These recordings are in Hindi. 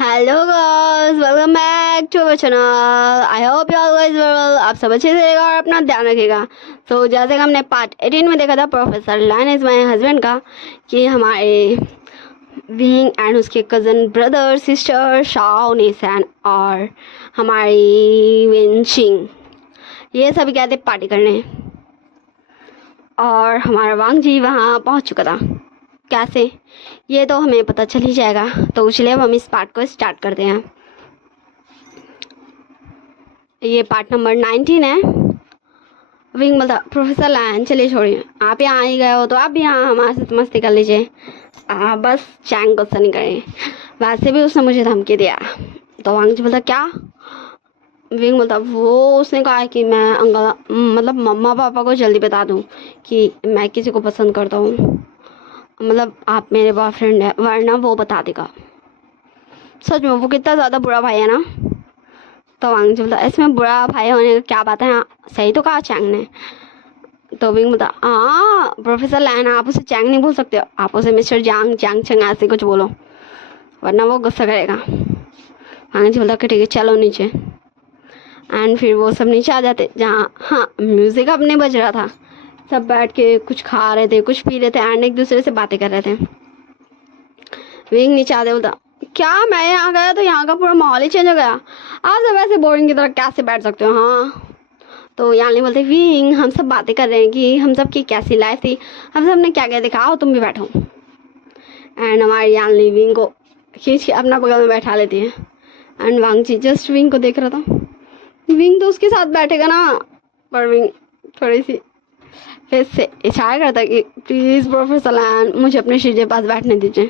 Hello girls, welcome back to our channel. I hope you all guys well. आप सब अच्छे से रहेगा और अपना ध्यान रखिएगा। तो जैसे कि हमने पार्ट 18 में देखा था professor line is my husband का, कि हमारे विंग एंड उसके cousin brother sister Shao Nissan और हमारी विंचिंग, ये सभी कहते पार्टी करने, और हमारा वांग जी वहाँ पहुँच चुका था। कैसे, ये तो हमें पता चल ही जाएगा। तो चलिए अब हम इस पार्ट को स्टार्ट करते हैं। ये पार्ट नंबर 19 है। विंग बोलता प्रोफेसर लायन चलिए छोड़िए, आप यहाँ आ ही गए हो तो आप भी यहाँ हमारे साथ मस्ती कर लीजिए। बस चैंग गुस्सा नहीं करें, वैसे भी उसने मुझे धमकी दिया। तो वांग जी बोलता क्या? विंग बोलता वो उसने कहा है कि मैं अंकल मतलब मम्मा पापा को जल्दी बता दूँ कि मैं किसी को पसंद करता हूँ, मतलब आप मेरे बॉयफ्रेंड है, वरना वो बता देगा। सच में वो कितना ज़्यादा बुरा भाई है ना। तो वांग जी बोलता इसमें बुरा भाई होने का क्या बात है, हाँ सही तो कहा चैंग ने। तो विंग बोलता हाँ प्रोफेसर लैन, आप उसे चैंग नहीं बोल सकते हो, आप उसे मिस्टर जांग चैंग चैंग ऐसे कुछ बोलो, वरना वो गुस्सा करेगा। वांग जी बोलता कि ठीक है चलो नीचे। एंड फिर वो सब नीचे आ जाते, जहाँ हाँ म्यूज़िक अब नहीं बज रहा था। सब बैठ के कुछ खा रहे थे, कुछ पी रहे थे एंड एक दूसरे से बातें कर रहे थे। विंग नीचे आते बोलता क्या मैं यहाँ गया तो यहाँ का पूरा माहौल ही चेंज हो गया, आप सब ऐसे बोरिंग की तरह कैसे बैठ सकते हो। हाँ तो यहाँ नहीं बोलते विंग, हम सब बातें कर रहे हैं कि हम सब की कैसी लाइफ थी, हम सब ने क्या क्या देखा, आओ तुम भी बैठो। एंड हमारी यानली विंग को खींच के अपना बगल में बैठा लेती है। And Wang ji just Wing को देख रहा था। विंग तो उसके साथ बैठेगा ना, पर विंग थोड़ी सी फिर से इशारा करता कि प्लीज़ प्रोफेसर लैन मुझे अपने शीशे पास बैठने दीजिए।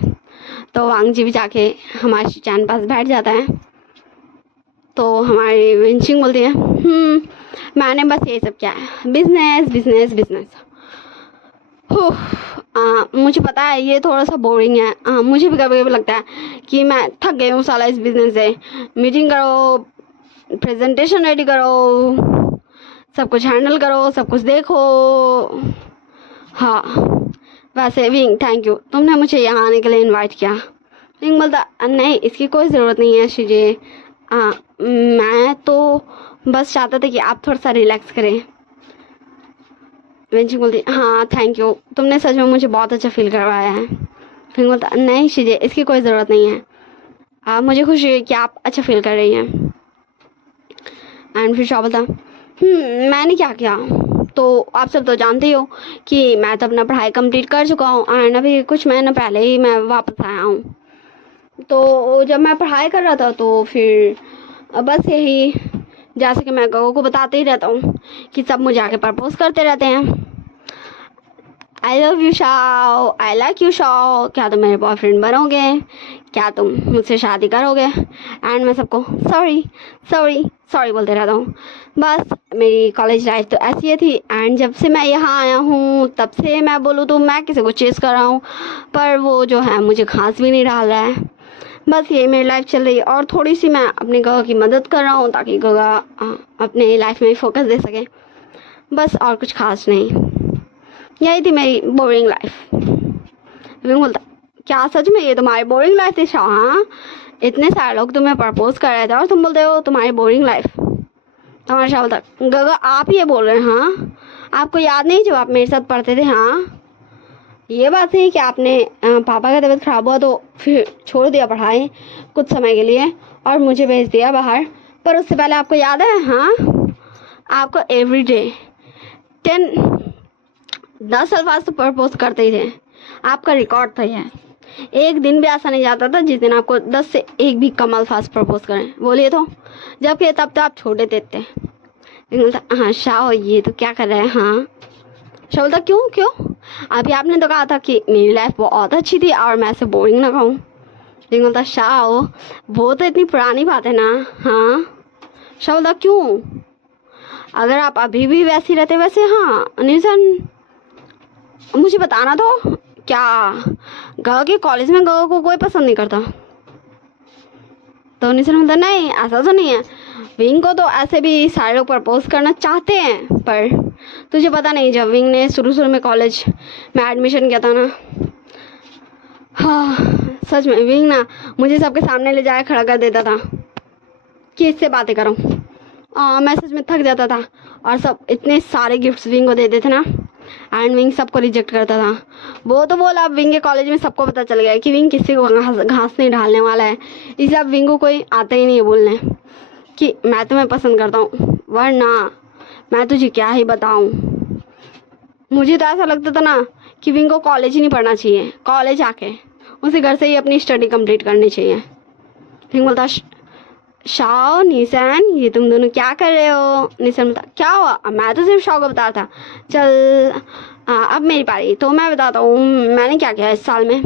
तो वांग जी भी जाके हमारे शीचान पास बैठ जाता है। तो हमारी विंचिंग बोलती है मैंने बस ये सब किया है, बिजनेस बिजनेस बिजनेस। मुझे पता है ये थोड़ा सा बोरिंग है, मुझे भी कभी कभी लगता है कि मैं थक गई हूँ साला इस बिजनेस से। मीटिंग करो, प्रेजेंटेशन रेडी करो, सब कुछ हैंडल करो, सब कुछ देखो। हाँ वैसे विंग थैंक यू, तुमने मुझे यहाँ आने के लिए इनवाइट किया। विंग बोलता नहीं इसकी कोई ज़रूरत नहीं है शीजे, मैं तो बस चाहता था कि आप थोड़ा सा रिलैक्स करें। विंचिंग बोलती हाँ थैंक यू, तुमने सच में मुझे बहुत अच्छा फील करवाया है। विंग बोलता नहीं शीजे इसकी कोई ज़रूरत नहीं है, मुझे खुशी है कि आप अच्छा फील कर रही हैं। एंड फिर शाह बोलता मैंने क्या किया, तो आप सब तो जानते ही हो कि मैं तो अपना पढ़ाई कंप्लीट कर चुका हूँ एंड अभी कुछ महीने पहले ही मैं वापस आया हूँ। तो जब मैं पढ़ाई कर रहा था तो फिर बस यही, जैसे कि मैं गगो को बताते ही रहता हूँ कि सब मुझे आके प्रपोज करते रहते हैं। आई love you Shao, I like you Shao, क्या तुम मेरे बॉयफ्रेंड बनोगे, क्या तुम मुझसे शादी करोगे। एंड मैं सबको सॉरी सॉरी सॉरी बोलते रहता हूँ। बस मेरी कॉलेज लाइफ तो ऐसी ही थी एंड जब से मैं यहाँ आया हूँ तब से मैं बोलूँ तो मैं किसी को चेस कर रहा हूँ, पर वो जो है मुझे घास भी नहीं डाल रहा है। बस ये मेरी लाइफ चल रही है और थोड़ी सी मैं अपने गगा की मदद कर रहा हूँ ताकि गगा अपने लाइफ में फोकस दे सके, बस और कुछ खास नहीं। यही थी मेरी बोरिंग लाइफ। विंग बोलता क्या सच में ये तुम्हारी बोरिंग लाइफ थी शाह? हाँ इतने सारे लोग तुम्हें प्रपोज कर रहे थे और तुम बोलते हो तुम्हारी बोरिंग लाइफ। हमारा शाह बोलता गगा आप ये बोल रहे हैं? हाँ आपको याद नहीं जब आप मेरे साथ पढ़ते थे? हाँ ये बात है कि आपने पापा का तबीयत ख़राब हुआ तो फिर छोड़ दिया पढ़ाई कुछ समय के लिए और मुझे भेज दिया बाहर, पर उससे पहले आपको याद है? हाँ आपको एवरीडे 10 अल्फाज तो प्रपोज करते ही थे, आपका रिकॉर्ड था ये। एक दिन भी ऐसा नहीं जाता था जिस दिन आपको 10 से 1 भी कम अल्फाज प्रपोज करें, बोलिए तो, जबकि तब तो आप छोटे थे। हाँ शाह ये तो क्या कर रहे हैं। हाँ शाह बोलता क्यों क्यों, अभी आपने तो कहा था कि मेरी लाइफ बहुत अच्छी थी और मैं ऐसे बोरिंग ना कहूँ। लेकिन बोलता शाह वो तो इतनी पुरानी बात है ना। हाँ शाह बोलता क्यों, अगर आप अभी भी वैसी रहते वैसे। हाँ निशन मुझे बताना तो, क्या गगा के कॉलेज में गगा को कोई पसंद नहीं करता? तो निशन बोलता नहीं ऐसा तो नहीं है, विंग को तो ऐसे भी सारे लोग प्रपोज करना चाहते हैं, पर तुझे पता नहीं जब विंग ने शुरू में कॉलेज में एडमिशन किया था ना, हाँ सच में विंग ना मुझे सबके सामने ले जाकर खड़ा कर देता था कि इससे बातें करो। मैं सच में थक जाता था और सब इतने सारे गिफ्ट्स विंग को देते थे ना, एंड विंग सबको रिजेक्ट करता था। वो तो बोला अब विंग के कॉलेज में सबको पता चल गया कि विंग किसी को घास नहीं डालने वाला है, इसलिए अब विंग को कोई आता ही नहीं है बोलने कि मैं तुम्हें पसंद करता हूँ, वरना मैं तुझे क्या ही बताऊँ। मुझे तो ऐसा लगता था ना कि विंग को कॉलेज ही नहीं पढ़ना चाहिए, कॉलेज आके उसे घर से ही अपनी स्टडी कंप्लीट करनी चाहिए। विंग बोलता शाओ निशान ये तुम दोनों क्या कर रहे हो। निशान बोलता क्या हुआ, मैं तो सिर्फ शाओ को बता था। चल अब मेरी पारी, तो मैं बताता हूँ मैंने क्या किया इस साल में।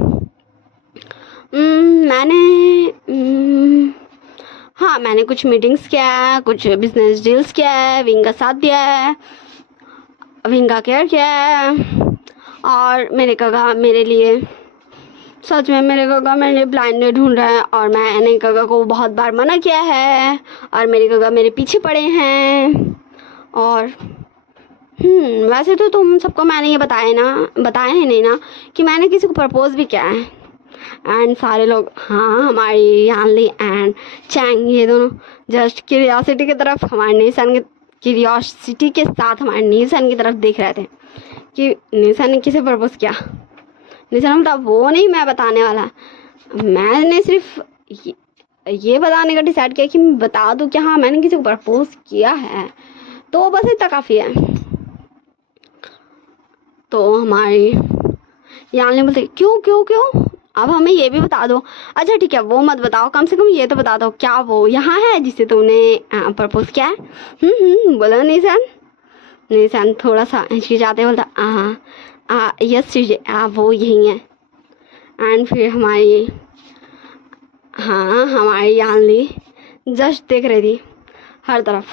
मैंने कुछ मीटिंग्स किया है, कुछ बिजनेस डील्स किया है, विंग का साथ दिया है, विंग का केयर किया है, और मेरे काका मेरे लिए सच में मेरे काका मेरे लिए ब्लाइंड ढूंढ रहा है, और मैंने काका को बहुत बार मना किया है, और मेरे काका मेरे पीछे पड़े हैं। और वैसे तो तुम सबको मैंने ये बताया ही नहीं ना कि मैंने किसी को प्रपोज भी किया है। एंड सारे लोग हाँ हमारी यानली एंड चैंग ये दोनों जस्ट क्यूरियोसिटी की तरफ हमारे निशान के क्यूरियोसिटी के साथ हमारे निशान की तरफ देख रहे थे कि निशान ने किसे प्रपोज किया। निशान बोला वो नहीं मैं बताने वाला, मैंने सिर्फ ये बताने का डिसाइड किया कि मैं बता दूं कि हाँ मैंने किसी को प्रपोज किया है, तो बस इतना काफ़ी है। तो हमारी यानी बोलते क्यों क्यों क्यों अब हमें ये भी बता दो। अच्छा ठीक है वो मत बताओ, कम से कम ये तो बता दो क्या वो यहाँ है जिसे तुमने प्रपोज किया है। बोला निशान थोड़ा सा हिचकिचाते बोलता यस वो यही है। एंड फिर हमारी यानली जस्ट देख रही थी हर तरफ,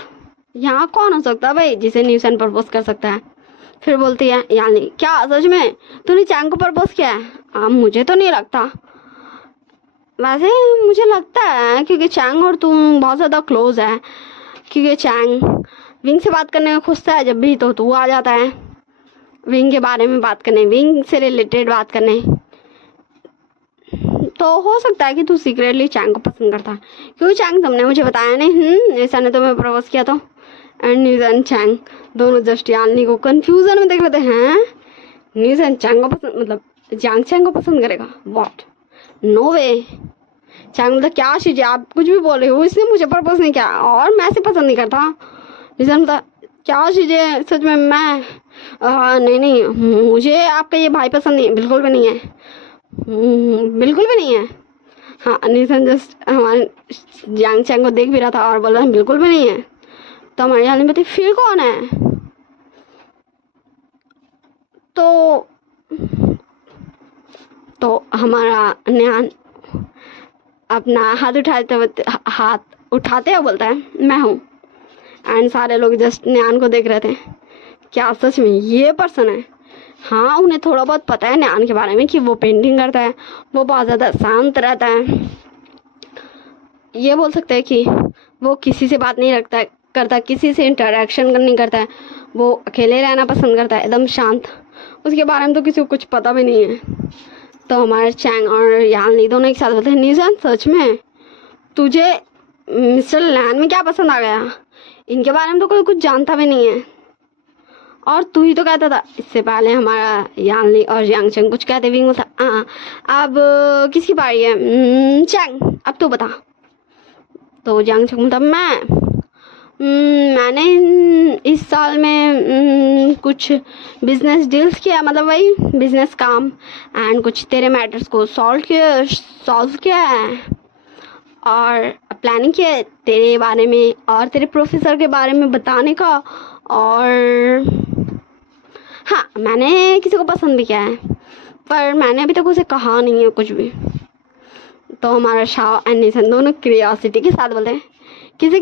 यहाँ कौन हो सकता है भाई जिसे निशान प्रपोज कर सकता है। फिर बोलती है यानी क्या सच में तूने चैंग को प्रपोज किया है। मुझे तो नहीं लगता, वैसे मुझे लगता है क्योंकि चैंग और तुम बहुत ज़्यादा क्लोज है, क्योंकि चैंग विंग से बात करने में खुशता है जब भी तो तू आ जाता है विंग के बारे में बात करने, विंग से रिलेटेड बात करने। तो हो सकता है कि तू सीक्रेटली चैंग को पसंद करता है, क्योंकि चैंग तुमने मुझे बताया नहीं ऐसा ने तुम्हें प्रपोज किया तो। एंड न्यूजन चैंग दोनों जस्ट यानी को कंफ्यूजन में देख लेते हैं। न्यूजन चैंग को पसंद मतलब यांग चैंग को पसंद करेगा, व्हाट, नो वे। चैंग मतलब क्या चीज़ आप कुछ भी बोल रहे हो, इसने मुझे प्रपोज नहीं किया और मैं इसे पसंद नहीं करता। न्यूजन मतलब क्या चीज़ है सच में मैं नहीं मुझे आपका ये भाई पसंद नहीं है, बिल्कुल भी नहीं है, बिल्कुल भी नहीं है। हाँ न्यूजन जस्ट हमारे यांग चैंग को देख भी रहा था और बोल रहा बिल्कुल भी नहीं है। तो हमारी हाल में फिर कौन है। तो हमारा न्यान अपना हाथ उठाते हुए बोलता है मैं हूँ। एंड सारे लोग जस्ट न्यान को देख रहे थे, क्या सच में ये पर्सन है। हाँ उन्हें थोड़ा बहुत पता है न्यान के बारे में कि वो पेंटिंग करता है, वो बहुत ज़्यादा शांत रहता है, ये बोल सकते हैं कि वो किसी से बात नहीं करता, किसी से इंटरेक्शन नहीं करता है, वो अकेले रहना पसंद करता है, एकदम शांत। उसके बारे में तो किसी को कुछ पता भी नहीं है। तो हमारे चैंग और यानली दोनों एक साथ बोलते हैं निशान सच में तुझे मिस्टर लैन में क्या पसंद आ गया, इनके बारे में तो कोई कुछ जानता भी नहीं है, और तू ही तो कहता था। इससे पहले हमारा यानली और यांग चैंग कुछ कहते भी नहीं था। अब किसकी पारी है, चैंग अब तू बता। तो यांग चैंग बोलता मैंने इस साल में कुछ बिजनेस डील्स किया, मतलब वही बिजनेस काम, एंड कुछ तेरे मैटर्स को सॉल्व किया है, और प्लानिंग किया है तेरे बारे में और तेरे प्रोफेसर के बारे में बताने का। और हाँ मैंने किसी को पसंद भी किया है, पर मैंने अभी तक उसे कहा नहीं है कुछ भी। तो हमारा शाओ एंड निशान दोनों क्यूरियोसिटी के साथ बोलते हैं किसे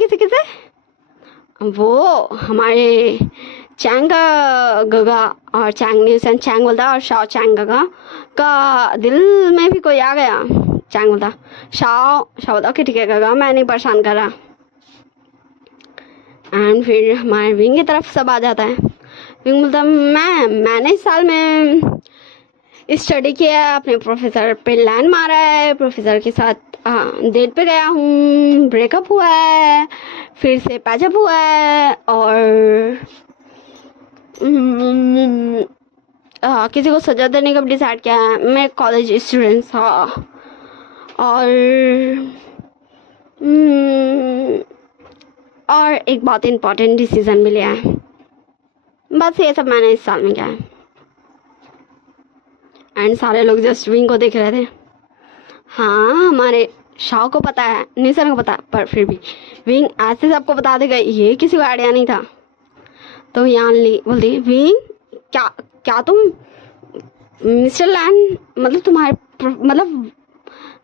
वो हमारे चैंग का गगा। और चैंग निशान चैंग बोलता और शाओ चैंग गगा का दिल में भी कोई आ गया। चैंग बोलता शाओ बोलता ओके ठीक है गगा मैं नहीं परेशान कर रहा। एंड फिर हमारे विंग की तरफ सब आ जाता है। विंग बोलता मैंने इस साल में स्टडी किया है, अपने प्रोफेसर पे लैंड मारा है, प्रोफेसर के साथ डेट पे गया हूँ, ब्रेकअप हुआ है, फिर से पैचअप हुआ है, और किसी को सजा देने का भी डिसाइड किया है। मैं कॉलेज स्टूडेंट था, और एक बहुत इम्पोर्टेंट डिसीजन भी लिया है। बस ये सब मैंने इस साल में किया है। एंड सारे लोग जस्ट विंग को देख रहे थे। हाँ, हमारे शाह को पता है, निसर को पता है, पर फिर भी विंग ऐसे सबको बता देगा, ये किसी को आइडिया नहीं था। तो यान ली बोलती, विंग क्या क्या तुम मिस्टर लैन मतलब मतलब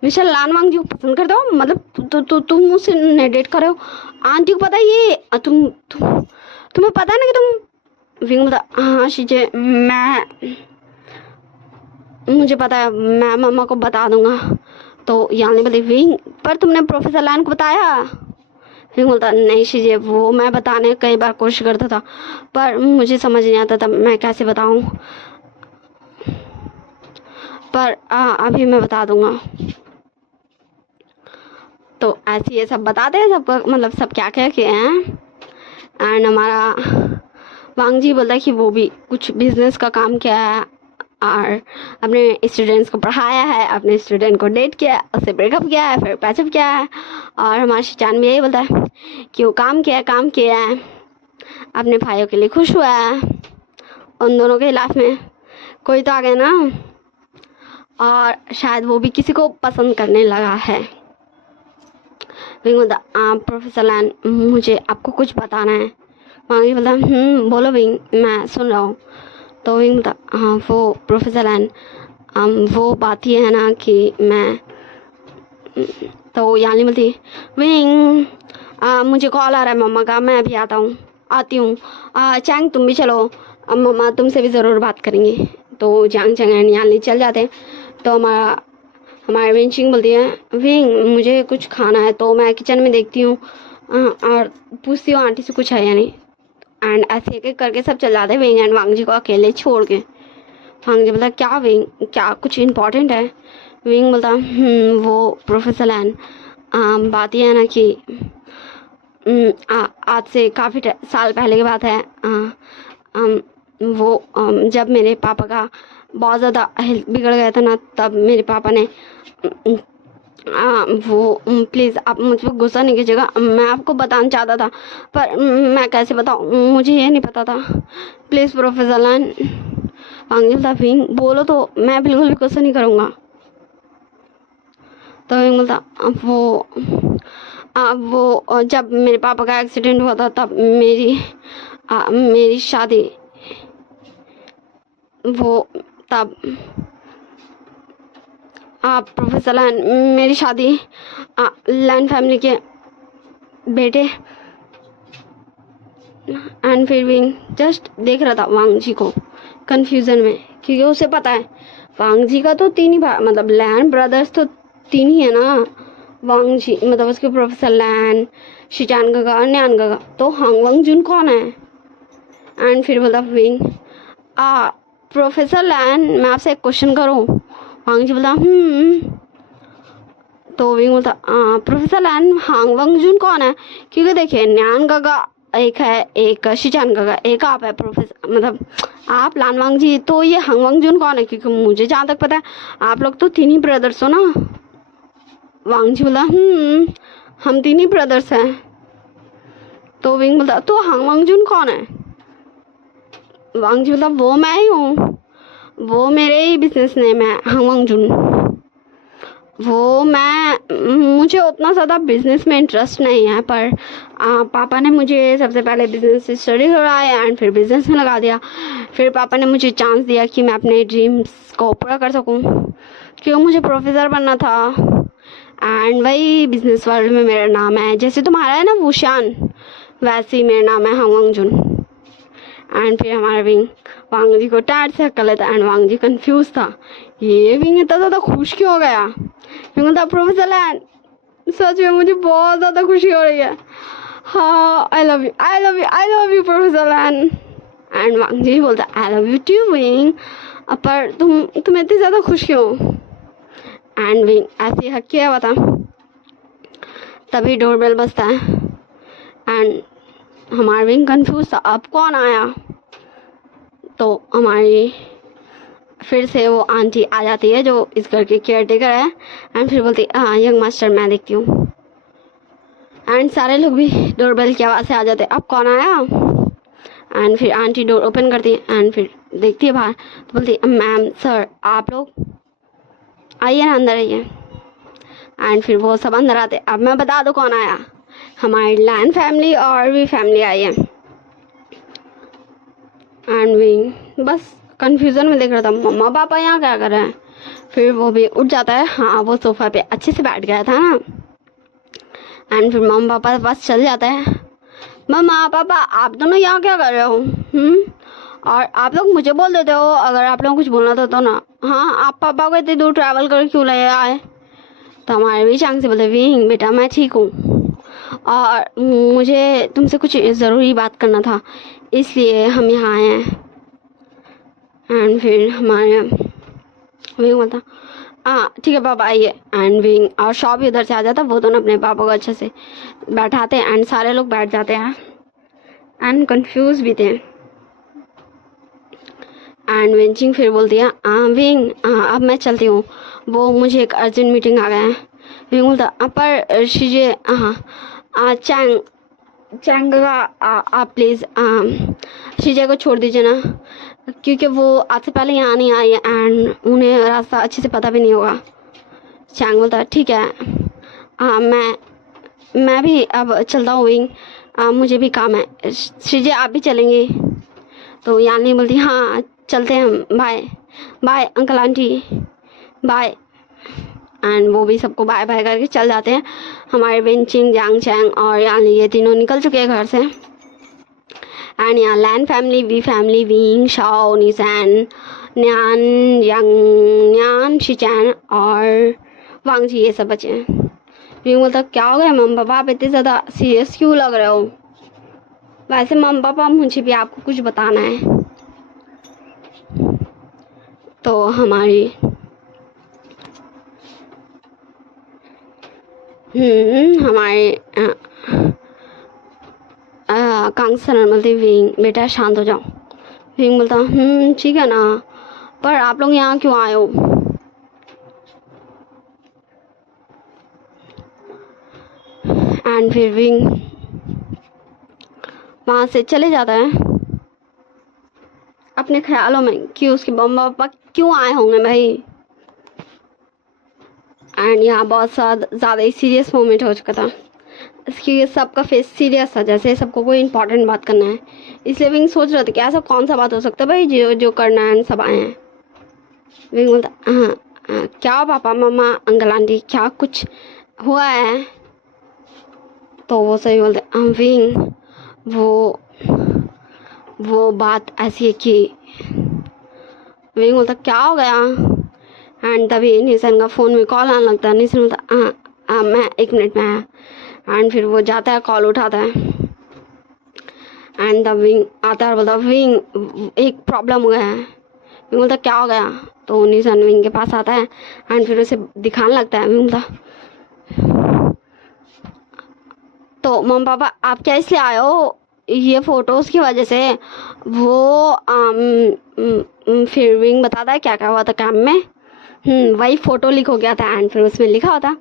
मिस्टर लान वांग जी को पसंद करते हो? मतलब तुम मुझसे डेट कर रहे हो? आंटी को पता है ये? तुम्हें पता है ना कि तुम? विंग बता, हाँ शीजे, मुझे पता है, मैं मम्मा को बता दूंगा। तो यानी बोली, विंग पर तुमने प्रोफेसर लैन को बताया? विंग बोलता, नहीं शीजे, वो मैं बताने कई बार कोशिश करता था, पर मुझे समझ नहीं आता था मैं कैसे बताऊं, पर अभी मैं बता दूंगा। तो ऐसे ये सब बताते हैं सबको, मतलब सब क्या क्या किए हैं। एंड हमारा वांग जी बोलता है कि वो भी कुछ बिजनेस का काम किया है, और अपने स्टूडेंट्स को पढ़ाया है, अपने स्टूडेंट को डेट किया है, उससे ब्रेकअप किया है, फिर पैचअप किया है। और हमारा शिचान भी यही बोलता है कि वो काम किया है, अपने भाइयों के लिए खुश हुआ है। उन दोनों के लाइफ में कोई तो आ गया ना, और शायद वो भी किसी को पसंद करने लगा है। विंग बोलता, प्रोफेसर लैन, मुझे आपको कुछ बताना है। वांग बोलता, बोलो विंग, मैं सुन रहा हूँ। तो विंग बोलता, हाँ वो प्रोफेसर लैन, वो बात ये है ना कि मैं, तो यानी बोलती, विंग मुझे कॉल आ रहा है मम्मा का, मैं अभी आती हूँ। चैंग तुम भी चलो, मम्मा तुमसे भी ज़रूर बात करेंगी। तो चैंग एंड यानी चल जाते हैं। तो हमारे विंचिंग बोलती है, विंग मुझे कुछ खाना है, तो मैं किचन में देखती हूँ और पूछती हूँ आंटी से कुछ है या नहीं। एंड ऐसे एक करके सब चल जाते हैं, विंग एंड वांग जी को अकेले छोड़ के। वांग जी बोलता, क्या विंग, क्या कुछ इम्पोर्टेंट है? विंग बोलता, वो प्रोफेसर लैन, बात यह है ना कि आज से काफ़ी साल पहले की बात है। वो जब मेरे पापा का बहुत ज़्यादा हेल्थ बिगड़ गया था ना, तब मेरे पापा ने वो प्लीज़ आप मुझ पर गुस्सा नहीं कीजिएगा, मैं आपको बताना चाहता था, पर मैं कैसे बताऊँ, मुझे ये नहीं पता था, प्लीज़ प्रोफेसर लैन। वांग बोलता, विंग बोलो तो, मैं बिल्कुल भी गुस्सा नहीं करूँगा। तो विंग बोलता, वो जब मेरे पापा का एक्सीडेंट हुआ था, तब मेरी शादी, वो तब प्रोफेसर लैन, मेरी शादी लैन फैमिली के बेटे। एंड फिर विंग जस्ट देख रहा था वांग जी को कंफ्यूजन में, क्योंकि उसे पता है वांग जी का तो 3 ही मतलब लैन ब्रदर्स तो 3 ही है ना, वांग जी मतलब उसके प्रोफेसर लैन, शिचान गगा और न्यान गगा। तो हांग वांग जुन कौन है? एंड फिर बोला विंग, प्रोफेसर लैन, मैं आपसे एक क्वेश्चन करूं? वांग जी बोला, तो विंग बोलता, प्रोफेसर लैन, हांग वांग जुन कौन है? क्योंकि देखिए, न्यान गगा एक है, एक शिचान गगा, एक आप है प्रोफेसर, मतलब आप लान वांग जी, तो ये हांग वांग जुन कौन है? क्योंकि मुझे जहाँ तक पता है आप लोग तो 3 ही ब्रदर्स हो ना। वांग जी बोला, हम 3 ही ब्रदर्स हैं। तो विंग बोलता, तो हांग वांग जुन कौन है? वांग जी बोला, वो मैं ही हूँ, वो मेरे ही बिजनेस नेम है, हांग वांग जुन। मुझे उतना ज़्यादा बिजनेस में इंटरेस्ट नहीं है, पर पापा ने मुझे सबसे पहले बिजनेस से स्टडी करवाया एंड फिर बिजनेस में लगा दिया। फिर पापा ने मुझे चांस दिया कि मैं अपने ड्रीम्स को पूरा कर सकूं, क्यों मुझे प्रोफेसर बनना था। एंड वही बिजनेस वर्ल्ड में मेरा नाम है, जैसे तुम्हारा है ना वुशान, वैसे ही मेरा नाम है हांग वांग जुन। एंड फिर हमारा विंग वांग जी को टायर से हक्का लेता, एंड वांग जी कंफ्यूज था, ये विंग इतना ज़्यादा खुश क्यों हो गया? विंग था, प्रोफेसर लैन, सच में मुझे बहुत ज़्यादा खुशी हो रही है। हाँ, I love you professor Lan. And वांग जी बोलता I love you too Wing, पर तुम इतनी ज़्यादा खुश क्यों? एंड विंग ऐसे हक किया हुआ था। तभी डोरबेल बजता है एंड हमारा विंग कंफ्यूज था, अब कौन आया? तो हमारी फिर से वो आंटी आ जाती है जो इस घर की केयर टेकर है एंड फिर बोलती हाँ यंग मास्टर मैं देखती हूँ। एंड सारे लोग भी डोरबेल की आवाज़ से आ जाते अब कौन आया? एंड फिर आंटी डोर ओपन करती है एंड फिर देखती है बाहर, तो बोलती मैम सर आप लोग आइए ना, अंदर आइए। एंड फिर वो सब अंदर आते। अब मैं बता दूँ कौन आया, हमारी लैन फैमिली और भी फैमिली आई है। एंड भी बस कंफ्यूजन में देख रहा था मम्मा पापा यहाँ क्या कर रहे हैं। फिर वो भी उठ जाता है, हाँ वो सोफ़ा पे अच्छे से बैठ गया था ना। एंड फिर मम्मा पापा पास चल जाता है, मम्मा पापा आप दोनों यहाँ क्या कर रहे हो? और आप लोग मुझे बोल देते हो अगर आप लोगों को कुछ बोलना था तो ना। हाँ आप पापा को इतनी दूर ट्रैवल कर क्यों ले आए? तो हमारे भी चांग से बोलते विंग बेटा मैं ठीक हूँ और मुझे तुमसे कुछ ज़रूरी बात करना था इसलिए हम यहाँ आए हैं। एंड फिर हमारे विंग बोलता हाँ ठीक है पापा आइए। एंड विंग और शॉप भी उधर से आ जाता, वो दोनों अपने पापा को अच्छे से बैठाते हैं एंड सारे लोग बैठ जाते हैं एंड कंफ्यूज भी थे। एंड विंचिंग फिर बोलती है विंग अब मैं चलती हूँ, वो मुझे एक अर्जेंट मीटिंग आ गया है। विंग बोलता पर शीजिए चैंग चैंग का आप प्लीज़ शीजे को छोड़ दीजिए ना, क्योंकि वो आपसे पहले यहाँ नहीं आई है एंड उन्हें रास्ता अच्छे से पता भी नहीं होगा। चैंग बोलता ठीक है मैं भी अब चलता हूँ विंग, मुझे भी काम है। शीजे आप भी चलेंगी? तो यानी बोलती हाँ चलते हैं हम, bye bye uncle aunty bye. And वो भी सबको बाय बाय करके चल जाते हैं। हमारे विंचिंग यांग चैंग और यानी ये तीनों निकल चुके हैं घर से। एंड यहाँ लैन फैमिली वी फैमिली विंग शाओ निसैन न्यान यांग न्यान शिचैन और वांग जी ये सब बचे हैं। विंग बोलता क्या हो गया मम्मी पापा आप इतने ज़्यादा सीरियस क्यों लग रहे हो? वैसे मम्मी पापा मुझे भी आपको कुछ बताना है। तो हमारी हमारे कांगसन बोलती विंग बेटा शांत हो जाओ। विंग बोलता ठीक है ना, पर आप लोग यहाँ क्यों आए हो? एंड फिर विंग वहाँ से चले जाता है अपने ख्यालों में कि उसके मम्मा पापा क्यों आए होंगे भाई। एंड यहाँ बहुत ज़्यादा ही सीरियस मोमेंट हो चुका था, इसकी सबका फेस सीरियस था जैसे सबको कोई इंपॉर्टेंट बात करना है। इसलिए विंग सोच रहे थे कि ऐसा कौन सा बात हो सकता है भाई जो जो करना है सब आए हैं। विंग बोलता हाँ क्या पापा मम्मा अंकल आंटी क्या कुछ हुआ है? तो वो सही बोलते विंग वो बात ऐसी है कि विंग बोलता क्या हो गया? एंड तभी निशन का फ़ोन में कॉल आने लगता है। निशन बोलता मैं 1 मिनट में आया। एंड फिर वो जाता है कॉल उठाता है एंड तब विंग आता है बोलता विंग एक प्रॉब्लम हो गया है। विंग बोलता क्या हो गया? तो निशन विंग के पास आता है एंड फिर उसे दिखाने लगता है। विंग बोलता तो मम्मी पापा आप क्या इसलिए आए हो? ये फ़ोटोज़ की वजह से। वो फिर विंग बताता है क्या क्या हुआ था कैंप में। वही फ़ोटो लिख हो गया था एंड फिर उसमें लिखा होता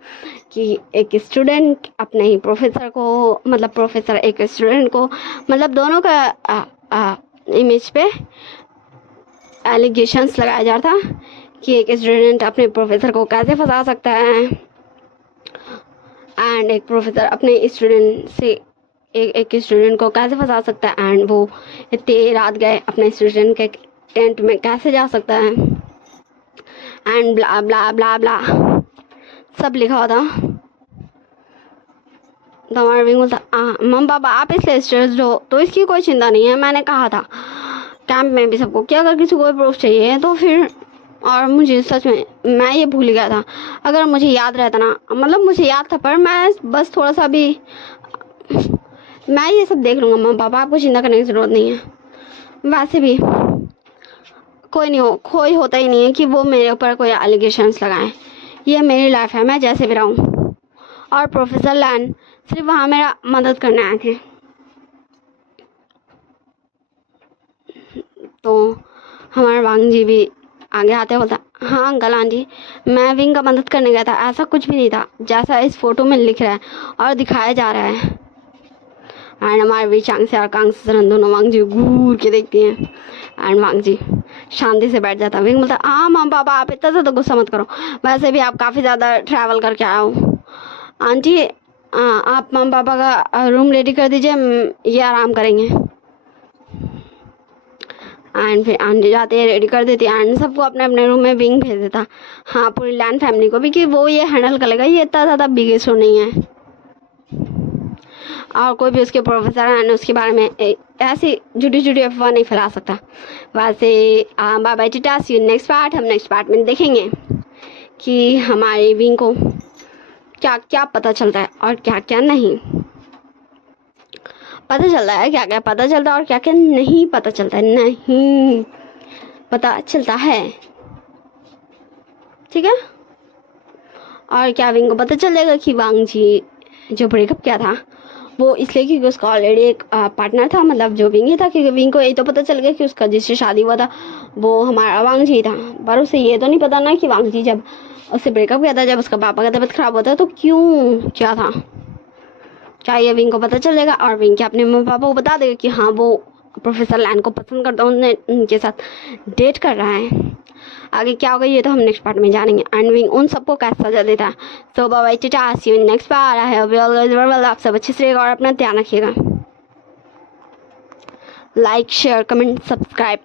कि एक स्टूडेंट अपने ही प्रोफेसर को मतलब प्रोफेसर एक स्टूडेंट को मतलब दोनों का इमेज पे एलिगेशंस लगाया जा रहा था कि एक स्टूडेंट अपने प्रोफेसर को कैसे फंसा सकता है एंड एक प्रोफेसर अपने स्टूडेंट से एक स्टूडेंट को कैसे फंसा सकता है एंड वो इतनी रात गए अपने स्टूडेंट के टेंट में कैसे जा सकता है एंड ब्ला ब्ला ब्ला ब्ला सब लिखा होता। तो हमारा विंग बोलता मम्मी पापा आप इसलिए स्ट्रेस्ड हो तो इसकी कोई चिंता नहीं है। मैंने कहा था कैंप में भी सबको कि अगर किसी को प्रूफ चाहिए तो फिर और मुझे सच में मैं ये भूल गया था। अगर मुझे याद रहता ना मतलब मुझे याद था पर मैं बस थोड़ा सा भी मैं ये सब देख लूँगा मम्मी पापा आपको चिंता करने की ज़रूरत नहीं है। वैसे भी कोई होता ही नहीं है कि वो मेरे ऊपर कोई एलिगेशंस लगाएं। ये मेरी लाइफ है, मैं जैसे भी रहूँ। और प्रोफेसर लैन सिर्फ वहाँ मेरा मदद करने आए थे। तो हमारे वांग जी भी आगे आते होता, हाँ अंकल आंटी, मैं विंग का मदद करने गया था, ऐसा कुछ भी नहीं था जैसा इस फोटो में लिख रहा है और दिखाया जा रहा है। एंड हमारे वी चांग से और कांग से दोनों वांग जी घूर के देखती हैं। एंड वांग जी शांति से बैठ जाता। विंग बोलता, हाँ माम पापा आप इतना ज़्यादा गुस्सा मत करो, वैसे भी आप काफ़ी ज़्यादा ट्रैवल करके आए हो। आंटी आप माम पापा का रूम रेडी कर दीजिए, ये आराम करेंगे। एंड फिर आंटी जाते हैं, रेडी कर देती है एंड सबको अपने अपने रूम में विंग भेज देता। हाँ पूरी लैन फैमिली को भी, कि वो ये हैंडल कर लेगा, ये इतना ज़्यादा बिग इशू नहीं है। और कोई भी उसके प्रोफेसर है उसके बारे में ऐसी झूठी अफवाह नहीं फैला सकता। वैसे बाय बाय टिटा, सी यू नेक्स्ट पार्ट। हम नेक्स्ट पार्ट में देखेंगे कि हमारे विंग को क्या क्या पता चलता है और क्या क्या नहीं पता चलता है, क्या क्या पता चलता है और क्या क्या नहीं पता चलता है, नहीं पता चलता है। ठीक है। और क्या विंग को पता चलेगा कि वांग जी जो ब्रेकअप किया था वो इसलिए क्योंकि उसका ऑलरेडी एक पार्टनर था, मतलब जो विंग ही था, क्योंकि विंग को यही तो पता चल गया कि उसका जिससे शादी हुआ था वो हमारा वांग जी था। पर उसे ये तो नहीं पता ना कि वांग जी जब उससे ब्रेकअप किया था, जब उसका पापा का तबीयत खराब होता तो क्यों क्या था। चाहिए विंग को पता चलेगा और विंग के अपने मम्मी पापा को बता देगा कि हाँ वो प्रोफेसर लैन को पसंद करता है, उनके साथ डेट कर रहा है। आगे क्या होगा ये तो हम नेक्स्ट पार्ट में जानेंगे। एंड विंग उन सबको कैसा सजा देता है। सो बाय बाय टिटा, see you next part. I hope you all guys well, आप सब अच्छे से रहेगा और अपना ध्यान रखिएगा। लाइक शेयर कमेंट सब्सक्राइब,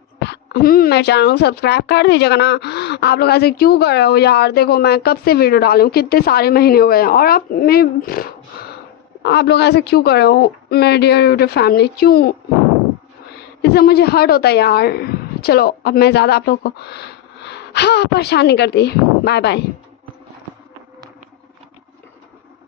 मेरे चैनल को सब्सक्राइब कर दीजिएगा ना। आप लोग ऐसे क्यों कर रहे हो यार, देखो मैं कब से वीडियो डाली हूँ, कितने सारे महीने हो गए और आप लोग ऐसे क्यों कर रहे हो मेरे डियर यूट्यूब फैमिली, क्यों? इससे मुझे हर्ट होता है यार। चलो अब मैं ज़्यादा आप लोग को परेशान नहीं करती। Bye bye.